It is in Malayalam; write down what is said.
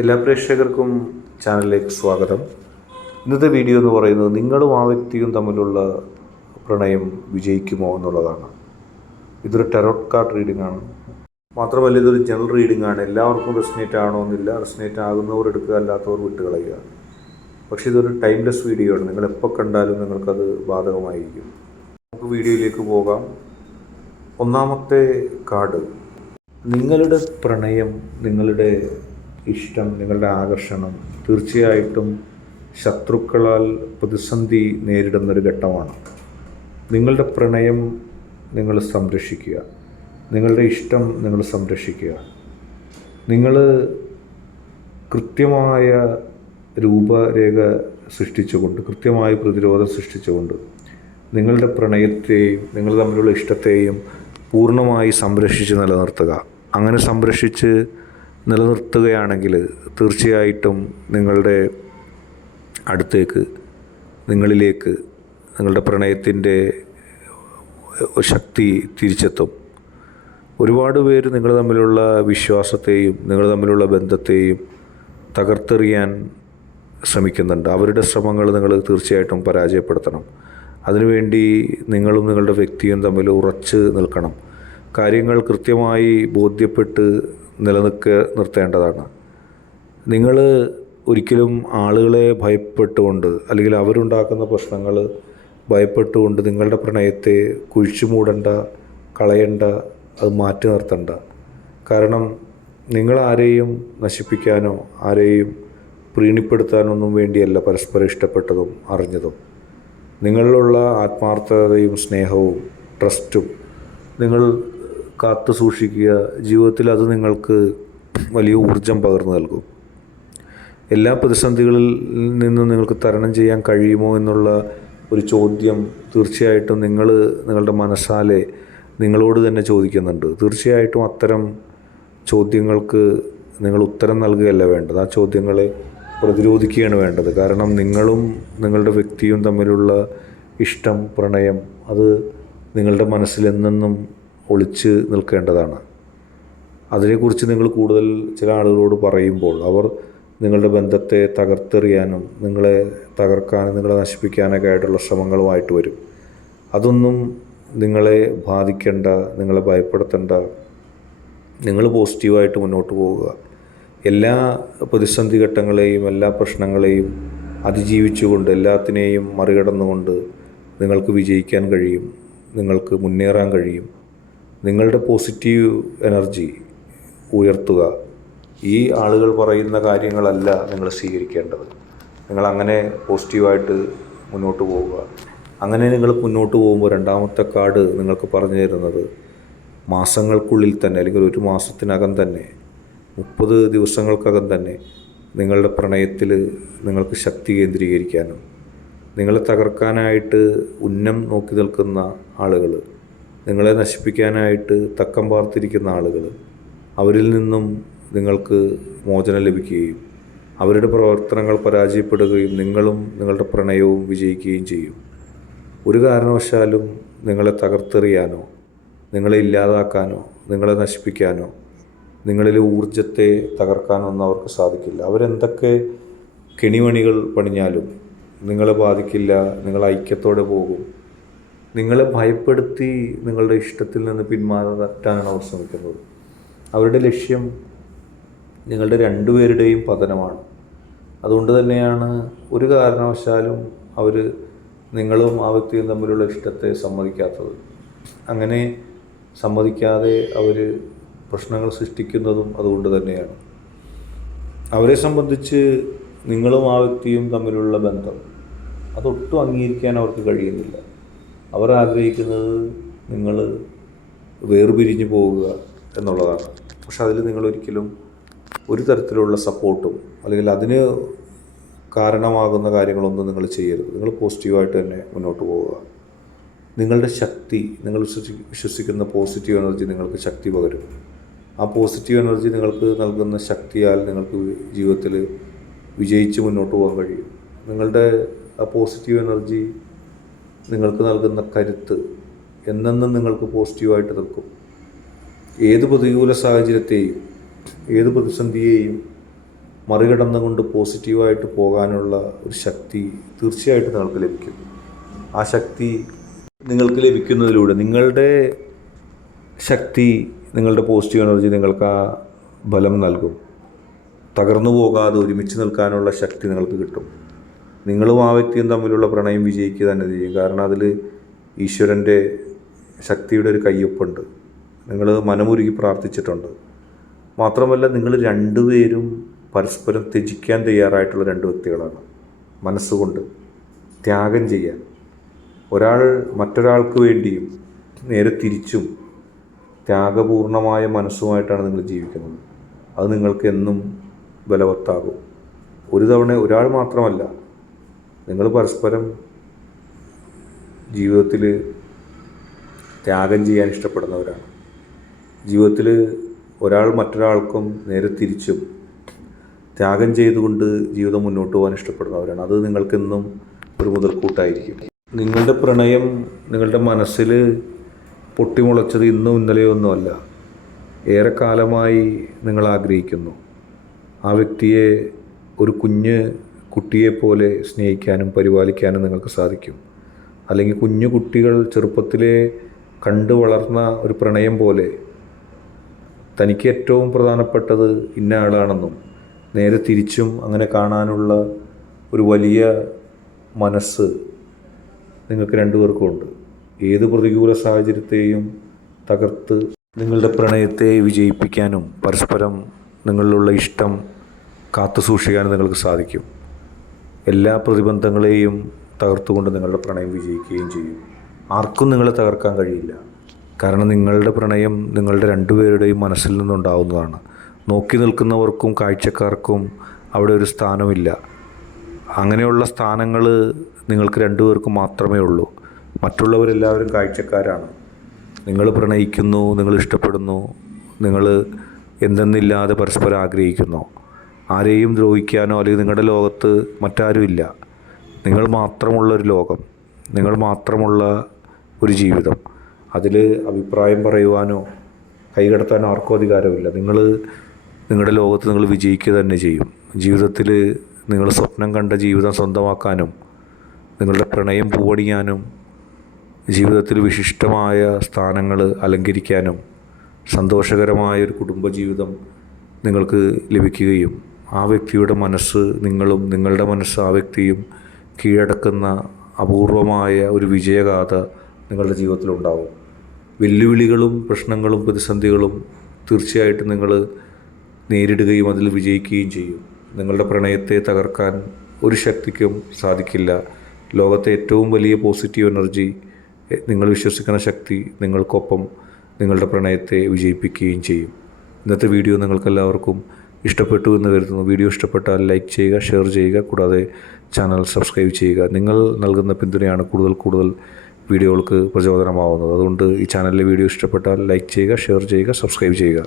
എല്ലാ പ്രേക്ഷകർക്കും ചാനലിലേക്ക് സ്വാഗതം. ഇന്നത്തെ വീഡിയോ എന്ന് പറയുന്നത് നിങ്ങളും ആ വ്യക്തിയും തമ്മിലുള്ള പ്രണയം വിജയിക്കുമോ എന്നുള്ളതാണ്. ഇതൊരു ടാരോട്ട് കാർഡ് റീഡിംഗ് ആണ്. മാത്രമല്ല ഇതൊരു ജനറൽ റീഡിംഗ് ആണ്. എല്ലാവർക്കും റെസനേറ്റ് ആകണമെന്നില്ല. റെസനേറ്റ് ആകുന്നവർ എടുക്കുക, അല്ലാത്തവർ വിട്ടുകളയുക. പക്ഷേ ഇതൊരു ടൈംലെസ് വീഡിയോ ആണ്. നിങ്ങൾ എപ്പോൾ കണ്ടാലും നിങ്ങൾക്കത് ബാധകമായിരിക്കും. നമുക്ക് വീഡിയോയിലേക്ക് പോകാം. ഒന്നാമത്തെ കാർഡ്, നിങ്ങളുടെ പ്രണയം, നിങ്ങളുടെ ഇഷ്ടം, നിങ്ങളുടെ ആകർഷണം തീർച്ചയായിട്ടും ശത്രുക്കളാൽ പ്രതിസന്ധി നേരിടുന്നൊരു ഘട്ടമാണ്. നിങ്ങളുടെ പ്രണയം നിങ്ങൾ സംരക്ഷിക്കുക, നിങ്ങളുടെ ഇഷ്ടം നിങ്ങൾ സംരക്ഷിക്കുക. നിങ്ങൾ കൃത്യമായ രൂപരേഖ സൃഷ്ടിച്ചുകൊണ്ട്, കൃത്യമായ പ്രതിരോധം സൃഷ്ടിച്ചുകൊണ്ട് നിങ്ങളുടെ പ്രണയത്തെയും നിങ്ങൾ തമ്മിലുള്ള ഇഷ്ടത്തെയും പൂർണ്ണമായി സംരക്ഷിച്ച് നിലനിർത്തുക. അങ്ങനെ സംരക്ഷിച്ച് നിലനിർത്തുകയാണെങ്കിൽ തീർച്ചയായിട്ടും നിങ്ങളുടെ അടുത്തേക്ക്, നിങ്ങളിലേക്ക് നിങ്ങളുടെ പ്രണയത്തിൻ്റെ ശക്തി തിരിച്ചെത്തും. ഒരുപാട് പേര് നിങ്ങൾ തമ്മിലുള്ള വിശ്വാസത്തെയും നിങ്ങൾ തമ്മിലുള്ള ബന്ധത്തെയും തകർത്തെറിയാൻ ശ്രമിക്കുന്നുണ്ട്. അവരുടെ ശ്രമങ്ങൾ നിങ്ങൾ തീർച്ചയായിട്ടും പരാജയപ്പെടുത്തണം. അതിനുവേണ്ടി നിങ്ങളും നിങ്ങളുടെ വ്യക്തിയും തമ്മിൽ ഉറച്ച് നിൽക്കണം. കാര്യങ്ങൾ കൃത്യമായി ബോധ്യപ്പെട്ട് നിർത്തേണ്ടതാണ്. നിങ്ങൾ ഒരിക്കലും ആളുകളെ ഭയപ്പെട്ടുകൊണ്ട്, അല്ലെങ്കിൽ അവരുണ്ടാക്കുന്ന പ്രശ്നങ്ങൾ ഭയപ്പെട്ടുകൊണ്ട് നിങ്ങളുടെ പ്രണയത്തെ കുഴിച്ചു മൂടണ്ട, കളയണ്ട, അത് മാറ്റി നിർത്തണ്ട. കാരണം നിങ്ങൾ ആരെയും നശിപ്പിക്കാനോ ആരെയും പ്രീണിപ്പെടുത്താനൊന്നും വേണ്ടിയല്ല പരസ്പരം ഇഷ്ടപ്പെട്ടതും അറിഞ്ഞതും. നിങ്ങളിലുള്ള ആത്മാർത്ഥതയും സ്നേഹവും ട്രസ്റ്റും നിങ്ങൾ കാത്തു സൂക്ഷിക്കുക. ജീവിതത്തിൽ അത് നിങ്ങൾക്ക് വലിയ ഊർജം പകർന്നു നൽകും. എല്ലാ പ്രതിസന്ധികളിൽ നിന്നും നിങ്ങൾക്ക് തരണം ചെയ്യാൻ കഴിയുമോ എന്നുള്ള ഒരു ചോദ്യം തീർച്ചയായിട്ടും നിങ്ങളുടെ മനസ്സാലെ നിങ്ങളോട് തന്നെ ചോദിക്കുന്നുണ്ട്. തീർച്ചയായിട്ടും അത്തരം ചോദ്യങ്ങൾക്ക് നിങ്ങൾ ഉത്തരം നൽകുകയല്ല വേണ്ടത്, ആ ചോദ്യങ്ങളെ പ്രതിരോധിക്കുകയാണ് വേണ്ടത്. കാരണം നിങ്ങളും നിങ്ങളുടെ വ്യക്തിയും തമ്മിലുള്ള ഇഷ്ടം, പ്രണയം അത് നിങ്ങളുടെ മനസ്സിൽ എന്നെന്നും ഒളിച്ച് നിൽക്കേണ്ടതാണ്. അതിനെക്കുറിച്ച് നിങ്ങൾ കൂടുതൽ ചില ആളുകളോട് പറയുമ്പോൾ അവർ നിങ്ങളുടെ ബന്ധത്തെ തകർത്തെറിയാനും നിങ്ങളെ തകർക്കാനും നിങ്ങളെ നശിപ്പിക്കാനൊക്കെ ആയിട്ടുള്ള ശ്രമങ്ങളുമായിട്ട് വരും. അതൊന്നും നിങ്ങളെ ബാധിക്കേണ്ട, നിങ്ങളെ ഭയപ്പെടുത്തേണ്ട. നിങ്ങൾ പോസിറ്റീവായിട്ട് മുന്നോട്ട് പോവുക. എല്ലാ പ്രതിസന്ധി ഘട്ടങ്ങളെയും എല്ലാ പ്രശ്നങ്ങളെയും അതിജീവിച്ചുകൊണ്ട്, എല്ലാത്തിനെയും മറികടന്നുകൊണ്ട് നിങ്ങൾക്ക് വിജയിക്കാൻ കഴിയും, നിങ്ങൾക്ക് മുന്നേറാൻ കഴിയും. നിങ്ങളുടെ പോസിറ്റീവ് എനർജി ഉയർത്തുക. ഈ ആളുകൾ പറയുന്ന കാര്യങ്ങളല്ല നിങ്ങൾ സ്വീകരിക്കേണ്ടത്. നിങ്ങളങ്ങനെ പോസിറ്റീവായിട്ട് മുന്നോട്ട് പോവുക. അങ്ങനെ നിങ്ങൾ മുന്നോട്ട് പോകുമ്പോൾ രണ്ടാമത്തെ കാർഡ് നിങ്ങൾക്ക് പറഞ്ഞു തരുന്നത്, മാസങ്ങൾക്കുള്ളിൽ തന്നെ, അല്ലെങ്കിൽ ഒരു മാസത്തിനകം തന്നെ, 30 ദിവസങ്ങൾക്കകം തന്നെ നിങ്ങളുടെ പ്രണയത്തിൽ നിങ്ങൾക്ക് ശക്തി കേന്ദ്രീകരിക്കാനും നിങ്ങളെ തകർക്കാനായിട്ട് ഉന്നം നോക്കി നിൽക്കുന്ന ആളുകൾ, നിങ്ങളെ നശിപ്പിക്കാനായിട്ട് തക്കം പാർത്തിരിക്കുന്ന ആളുകൾ, അവരിൽ നിന്നും നിങ്ങൾക്ക് മോചനം ലഭിക്കുകയും അവരുടെ പ്രവർത്തനങ്ങൾ പരാജയപ്പെടുകയും നിങ്ങളും നിങ്ങളുടെ പ്രണയവും വിജയിക്കുകയും ചെയ്യും. ഒരു കാരണവശാലും നിങ്ങളെ തകർത്തെറിയാനോ നിങ്ങളെ ഇല്ലാതാക്കാനോ നിങ്ങളെ നശിപ്പിക്കാനോ നിങ്ങളിലെ ഊർജത്തെ തകർക്കാനൊന്നും അവർക്ക് സാധിക്കില്ല. അവരെന്തൊക്കെ കെണിമണികൾ പണിഞ്ഞാലും നിങ്ങളെ ബാധിക്കില്ല. നിങ്ങൾ ഐക്യത്തോടെ പോകും. നിങ്ങളെ ഭയപ്പെടുത്തി നിങ്ങളുടെ ഇഷ്ടത്തിൽ നിന്ന് പിന്മാറാനാണ് അവർ ശ്രമിക്കുന്നത്. അവരുടെ ലക്ഷ്യം നിങ്ങളുടെ രണ്ടുപേരുടെയും പതനമാണ്. അതുകൊണ്ട് തന്നെയാണ് ഒരു കാരണവശാലും അവർ നിങ്ങളും ആ വ്യക്തിയും തമ്മിലുള്ള ഇഷ്ടത്തെ സമ്മതിക്കാത്തത്. അങ്ങനെ സമ്മതിക്കാതെ അവർ പ്രശ്നങ്ങൾ സൃഷ്ടിക്കുന്നതും അതുകൊണ്ട് തന്നെയാണ്. അവരെ സംബന്ധിച്ച് നിങ്ങളും ആ വ്യക്തിയും തമ്മിലുള്ള ബന്ധം അതൊട്ടും അംഗീകരിക്കാൻ അവർക്ക് കഴിയുന്നില്ല. അവർ ആഗ്രഹിക്കുന്നത് നിങ്ങൾ വേർപിരിഞ്ഞു പോവുക എന്നുള്ളതാണ്. പക്ഷെ അതിൽ നിങ്ങളൊരിക്കലും ഒരു തരത്തിലുള്ള സപ്പോർട്ടും അല്ലെങ്കിൽ അതിന് കാരണമാകുന്ന കാര്യങ്ങളൊന്നും നിങ്ങൾ ചെയ്യരുത്. നിങ്ങൾ പോസിറ്റീവായിട്ട് തന്നെ മുന്നോട്ട് പോവുക. നിങ്ങളുടെ ശക്തി, നിങ്ങൾ വിശ്വസിക്കുന്ന പോസിറ്റീവ് എനർജി നിങ്ങൾക്ക് ശക്തി പകരും. ആ പോസിറ്റീവ് എനർജി നിങ്ങൾക്ക് നൽകുന്ന ശക്തിയാൽ നിങ്ങൾക്ക് ജീവിതത്തിൽ വിജയിച്ച് മുന്നോട്ട് പോകാൻ കഴിയും. നിങ്ങളുടെ ആ പോസിറ്റീവ് എനർജി നിങ്ങൾക്ക് നൽകുന്ന കരുത്ത് എന്നെന്നും നിങ്ങൾക്ക് പോസിറ്റീവായിട്ട് നിൽക്കും. ഏത് പ്രതികൂല സാഹചര്യത്തെയും ഏത് പ്രതിസന്ധിയെയും മറികടന്നുകൊണ്ട് പോസിറ്റീവായിട്ട് പോകാനുള്ള ഒരു ശക്തി തീർച്ചയായിട്ടും നിങ്ങൾക്ക് ലഭിക്കും. ആ ശക്തി നിങ്ങൾക്ക് ലഭിക്കുന്നതിലൂടെ നിങ്ങളുടെ ശക്തി, നിങ്ങളുടെ പോസിറ്റീവ് എനർജി നിങ്ങൾക്ക് ആ ബലം നൽകും. തകർന്നു പോകാതെ ഒരുമിച്ച് നിൽക്കാനുള്ള ശക്തി നിങ്ങൾക്ക് കിട്ടും. നിങ്ങളും ആ വ്യക്തിയും തമ്മിലുള്ള പ്രണയം വിജയിക്കുക തന്നെ ചെയ്യും. കാരണം അതിൽ ഈശ്വരൻ്റെ ശക്തിയുടെ ഒരു കയ്യൊപ്പുണ്ട്. നിങ്ങൾ മനമുരുകി പ്രാർത്ഥിച്ചിട്ടുണ്ട്. മാത്രമല്ല, നിങ്ങൾ രണ്ടുപേരും പരസ്പരം ത്യജിക്കാൻ തയ്യാറായിട്ടുള്ള രണ്ട് വ്യക്തികളാണ്. മനസ്സുകൊണ്ട് ത്യാഗം ചെയ്യാൻ, ഒരാൾ മറ്റൊരാൾക്ക് വേണ്ടിയും നേരെ തിരിച്ചും ത്യാഗപൂർണമായ മനസ്സുമായിട്ടാണ് നിങ്ങൾ ജീവിക്കുന്നത്. അത് നിങ്ങൾക്ക് എന്നും ബലവത്താകും. ഒരു തവണ ഒരാൾ മാത്രമല്ല, നിങ്ങൾ പരസ്പരം ജീവിതത്തിൽ ത്യാഗം ചെയ്യാൻ ഇഷ്ടപ്പെടുന്നവരാണ്. ജീവിതത്തിൽ ഒരാൾ മറ്റൊരാൾക്കും നേരെ തിരിച്ചും ത്യാഗം ചെയ്തുകൊണ്ട് ജീവിതം മുന്നോട്ട് പോകാൻ ഇഷ്ടപ്പെടുന്നവരാണ്. അത് നിങ്ങൾക്കെന്നും ഒരു മുതൽക്കൂട്ടായിരിക്കും. നിങ്ങളുടെ പ്രണയം നിങ്ങളുടെ മനസ്സിൽ പൊട്ടിമുളച്ചത് ഇന്നും ഇന്നലെയോ ഒന്നുമല്ല. ഏറെക്കാലമായി നിങ്ങൾ ആഗ്രഹിക്കുന്നു. ആ വ്യക്തിയെ ഒരു കുട്ടിയെപ്പോലെ സ്നേഹിക്കാനും പരിപാലിക്കാനും നിങ്ങൾക്ക് സാധിക്കും. അല്ലെങ്കിൽ കുഞ്ഞു കുട്ടികൾ ചെറുപ്പത്തിലെ കണ്ടു വളർന്ന ഒരു പ്രണയം പോലെ തനിക്ക് ഏറ്റവും പ്രധാനപ്പെട്ടത് ഇന്ന ആളാണെന്നും നേരെ തിരിച്ചും അങ്ങനെ കാണാനുള്ള ഒരു വലിയ മനസ്സ് നിങ്ങൾക്ക് രണ്ടുപേർക്കും ഉണ്ട്. ഏത് പ്രതികൂല സാഹചര്യത്തെയും തകർത്ത് നിങ്ങളുടെ പ്രണയത്തെ വിജയിപ്പിക്കാനും പരസ്പരം നിങ്ങളിലുള്ള ഇഷ്ടം കാത്തു സൂക്ഷിക്കാനും നിങ്ങൾക്ക് സാധിക്കും. എല്ലാ പ്രതിബന്ധങ്ങളെയും തകർത്തുകൊണ്ട് നിങ്ങളുടെ പ്രണയം വിജയിക്കുകയും ചെയ്യും. ആർക്കും നിങ്ങളെ തകർക്കാൻ കഴിയില്ല. കാരണം നിങ്ങളുടെ പ്രണയം നിങ്ങളുടെ രണ്ടുപേരുടെയും മനസ്സിൽ നിന്നുണ്ടാവുന്നതാണ്. നോക്കി നിൽക്കുന്നവർക്കും കാഴ്ചക്കാർക്കും അവിടെ ഒരു സ്ഥാനമില്ല. അങ്ങനെയുള്ള സ്ഥാനങ്ങൾ നിങ്ങൾക്ക് രണ്ടുപേർക്കും മാത്രമേ ഉള്ളൂ. മറ്റുള്ളവരെല്ലാവരും കാഴ്ചക്കാരാണ്. നിങ്ങൾ പ്രണയിക്കുന്നു, നിങ്ങൾ ഇഷ്ടപ്പെടുന്നു, നിങ്ങൾ എന്തെന്നില്ലാതെ പരസ്പരം ആഗ്രഹിക്കുന്നു. ആരെയും ദ്രോഹിക്കാനോ അല്ലെങ്കിൽ നിങ്ങളുടെ ലോകത്ത് മറ്റാരുമില്ല. നിങ്ങൾ മാത്രമുള്ളൊരു ലോകം, നിങ്ങൾ മാത്രമുള്ള ഒരു ജീവിതം. അതിൽ അഭിപ്രായം പറയുവാനോ കൈകടത്താനോ ആർക്കും അധികാരമില്ല. നിങ്ങളുടെ ലോകത്ത് നിങ്ങൾ വിജയിക്കുക തന്നെ ചെയ്യും. ജീവിതത്തിൽ നിങ്ങൾ സ്വപ്നം കണ്ട ജീവിതം സ്വന്തമാക്കാനും നിങ്ങളുടെ പ്രണയം പൂവണിയാനും ജീവിതത്തിൽ വിശിഷ്ടമായ സ്ഥാനങ്ങൾ അലങ്കരിക്കാനും സന്തോഷകരമായൊരു കുടുംബജീവിതം നിങ്ങൾക്ക് ലഭിക്കുകയും ആ വ്യക്തിയുടെ മനസ്സ് നിങ്ങളും നിങ്ങളുടെ മനസ്സ് ആ വ്യക്തിയും കീഴടക്കുന്ന അപൂർവമായ ഒരു വിജയഗാഥ നിങ്ങളുടെ ജീവിതത്തിലുണ്ടാവും. വെല്ലുവിളികളും പ്രശ്നങ്ങളും പ്രതിസന്ധികളും തീർച്ചയായിട്ടും നിങ്ങൾ നേരിടുകയും അതിൽ വിജയിക്കുകയും ചെയ്യും. നിങ്ങളുടെ പ്രണയത്തെ തകർക്കാൻ ഒരു ശക്തിക്കും സാധിക്കില്ല. ലോകത്തെ ഏറ്റവും വലിയ പോസിറ്റീവ് എനർജി, നിങ്ങൾ വിശ്വസിക്കുന്ന ശക്തി നിങ്ങൾക്കൊപ്പം നിങ്ങളുടെ പ്രണയത്തെ വിജയിപ്പിക്കുകയും ചെയ്യും. ഇന്നത്തെ വീഡിയോ നിങ്ങൾക്കെല്ലാവർക്കും ഇഷ്ടപ്പെട്ടു എന്ന് കരുതുന്നു. വീഡിയോ ഇഷ്ടപ്പെട്ടാൽ ലൈക്ക് ചെയ്യുക, ഷെയർ ചെയ്യുക, കൂടാതെ ചാനൽ സബ്സ്ക്രൈബ് ചെയ്യുക. നിങ്ങൾ നൽകുന്ന പിന്തുണയാണ് കൂടുതൽ വീഡിയോകൾക്ക് പ്രചോദനമാവുന്നത്. അതുകൊണ്ട് ഈ ചാനലിലെ വീഡിയോ ഇഷ്ടപ്പെട്ടാൽ ലൈക്ക് ചെയ്യുക, ഷെയർ ചെയ്യുക, സബ്സ്ക്രൈബ് ചെയ്യുക.